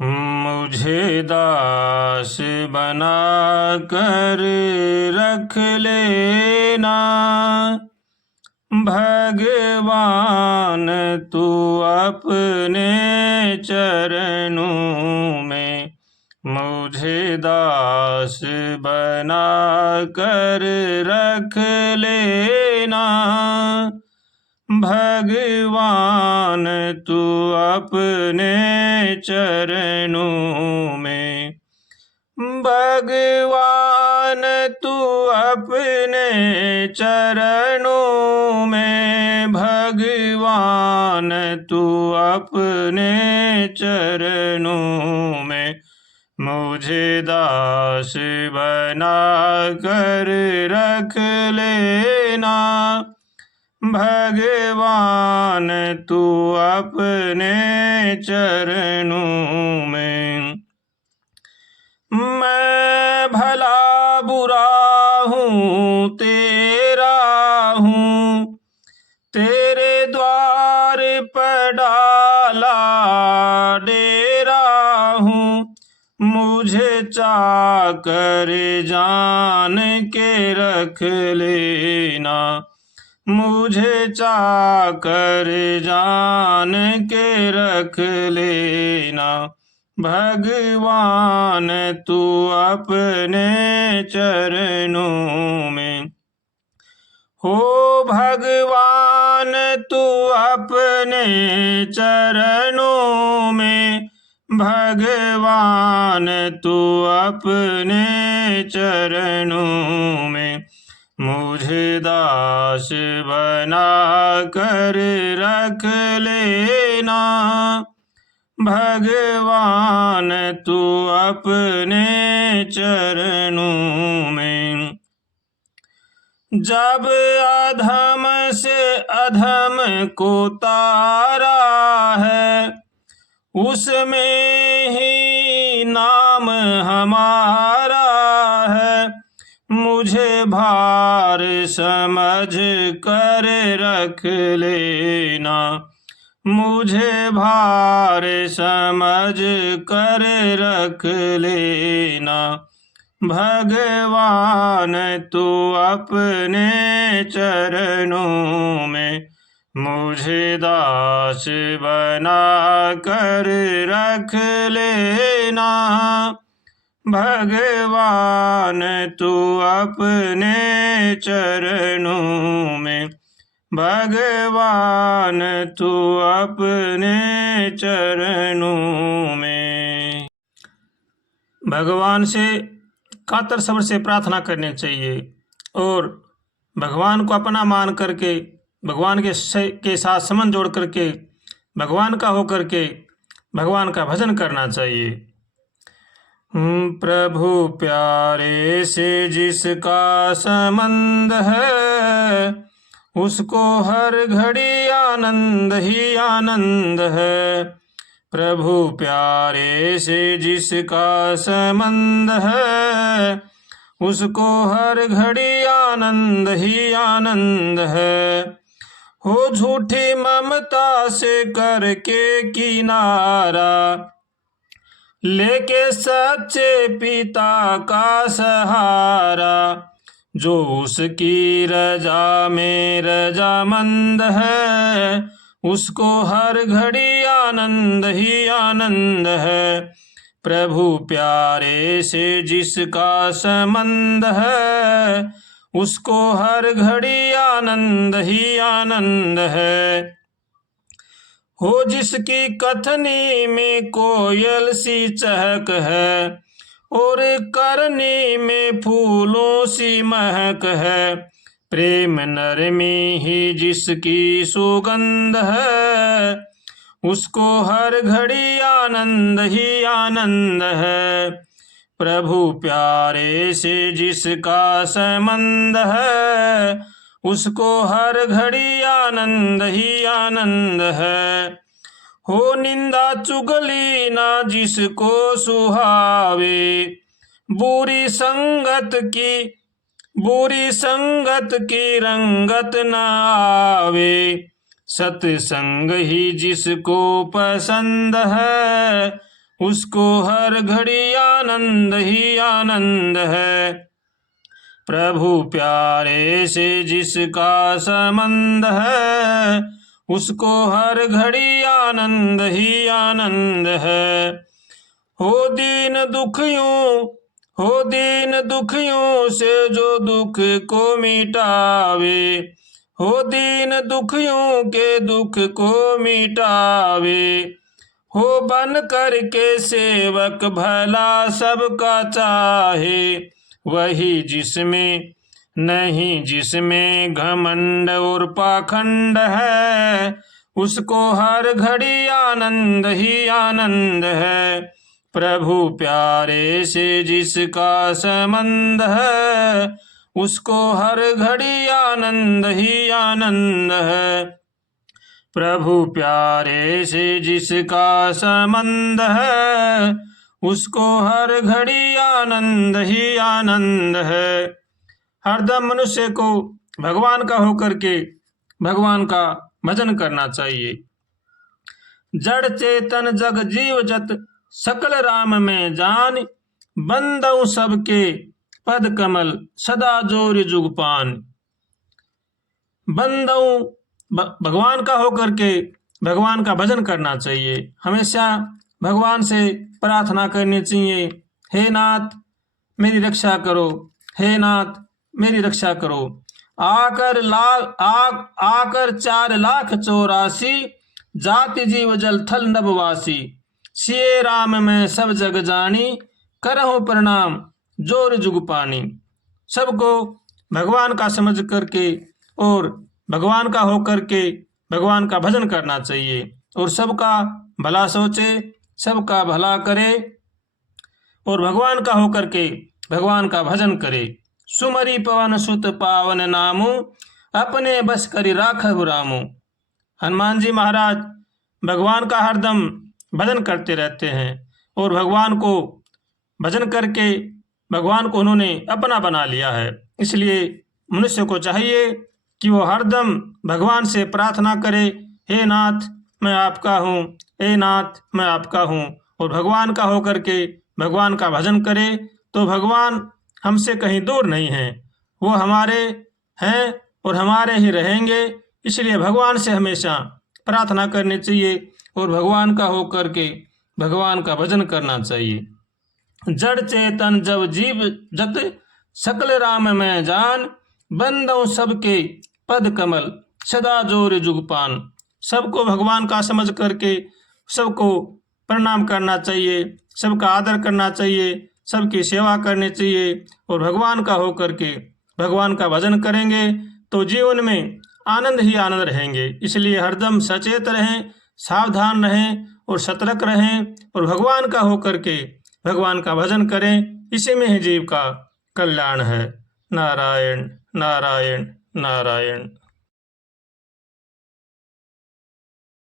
मुझे दास बना कर रख लेना भगवान, तू अपने चरणों में। मुझे दास बना कर रख लेना भगवान, तू अपने चरणों में। भगवान तू अपने चरणों में, भगवान तू अपने चरणों में। मुझे दास बना कर रख लेना भगवान, तू अपने चरणों में। मैं भला बुरा हूँ तेरा हूँ, तेरे द्वार पर डाला डेरा हूँ। मुझे चाकर जान के रख लेना, मुझे चाकर जान के रख लेना भगवान, तू अपने चरणों में। हो भगवान तू अपने चरणों में, भगवान तू अपने चरणों में। मुझे दास बना कर रख लेना भगवान, तू अपने चरणों में। जब अधम से अधम को तारा है, उसमें ही नाम हमारा है। मुझे भार समझ कर रख लेना, मुझे भार समझ कर रख लेना भगवान, तू अपने चरणों में। मुझे दास बना कर रख लेना भगवान, तू अपने चरणों में। भगवान तू अपने चरणों में। भगवान से कातर सब्र से प्रार्थना करनी चाहिए और भगवान को अपना मान करके, भगवान के साथ संबंध जोड़ करके, भगवान का होकर के भगवान का भजन करना चाहिए। प्रभु प्यारे से जिसका संबंध है, उसको हर घड़ी आनंद ही आनंद है। प्रभु प्यारे से जिसका संबंध है, उसको हर घड़ी आनंद ही आनंद है। हो झूठी ममता से करके किनारा, लेके सच्चे पिता का सहारा। जो उसकी रजा में रजामंद है, उसको हर घड़ी आनंद ही आनंद है। प्रभु प्यारे से जिसका संबंध है, उसको हर घड़ी आनंद ही आनंद है। हो जिसकी कथनी में कोयल सी चहक है, और करनी में फूलों सी महक है। प्रेम नरमी ही जिसकी सुगंध है, उसको हर घड़ी आनंद ही आनंद है। प्रभु प्यारे से जिसका संबंध है, उसको हर घड़ी आनंद ही आनंद है। हो निंदा चुगली ना जिसको सुहावे, बुरी संगत की रंगत न आवे। सत्संग ही जिसको पसंद है, उसको हर घड़ी आनंद ही आनंद है। प्रभु प्यारे से जिसका संबंध है, उसको हर घड़ी आनंद ही आनंद है। हो दीन दुखियों से जो दुख को मिटावे, हो दीन दुखियों के दुख को मिटावे। हो बन करके सेवक भला सबका चाहे, वही जिसमें नहीं जिसमें घमंड और पाखंड है, उसको हर घड़ी आनंद ही आनंद है। प्रभु प्यारे से जिसका संबंध है, उसको हर घड़ी आनंद ही आनंद है। प्रभु प्यारे से जिसका संबंध है, उसको हर घड़ी आनंद ही आनंद है। हरदम मनुष्य को भगवान का होकर के भगवान का भजन करना चाहिए। जड़ चेतन जग जीव जत सकल राम में जान, बंदऊ सबके पद कमल सदा जोर जुगपान। बंदऊ भगवान का होकर के भगवान का भजन करना चाहिए। हमेशा भगवान से प्रार्थना करनी चाहिए, हे नाथ मेरी रक्षा करो, हे नाथ मेरी रक्षा करो। आकर 4,84,00,000 जाति जीव जल थल नभवासी, सिए राम में सब जग जानी, करहु प्रणाम जोर जुग पानी। सबको भगवान का समझ करके और भगवान का होकर के भगवान का भजन करना चाहिए और सबका भला सोचे, सबका भला करे और भगवान का होकर के भगवान का भजन करे। सुमरी पवन सुत पावन नामु, अपने बस करी राखहु रामु। हनुमान जी महाराज भगवान का हरदम भजन करते रहते हैं और भगवान को भजन करके भगवान को उन्होंने अपना बना लिया है। इसलिए मनुष्य को चाहिए कि वो हरदम भगवान से प्रार्थना करे, हे नाथ मैं आपका हूँ, हे नाथ मैं आपका हूँ, और भगवान का होकर के भगवान का भजन करे तो भगवान हमसे कहीं दूर नहीं हैं, वो हमारे हैं और हमारे ही रहेंगे। इसलिए भगवान से हमेशा प्रार्थना करनी चाहिए और भगवान का होकर के भगवान का भजन करना चाहिए। जड़ चेतन जब जीव जत सकल राम में जान, बंदों सबके पद कमल सदा जोर जुगपान। सबको भगवान का समझ करके सबको प्रणाम करना चाहिए, सबका आदर करना चाहिए, सबकी सेवा करनी चाहिए और भगवान का होकर के भगवान का भजन करेंगे तो जीवन में आनंद ही आनंद रहेंगे। इसलिए हरदम सचेत रहें, सावधान रहें और सतर्क रहें और भगवान का होकर के भगवान का भजन करें। इसी में ही जीव का कल्याण है। नारायण नारायण नारायण।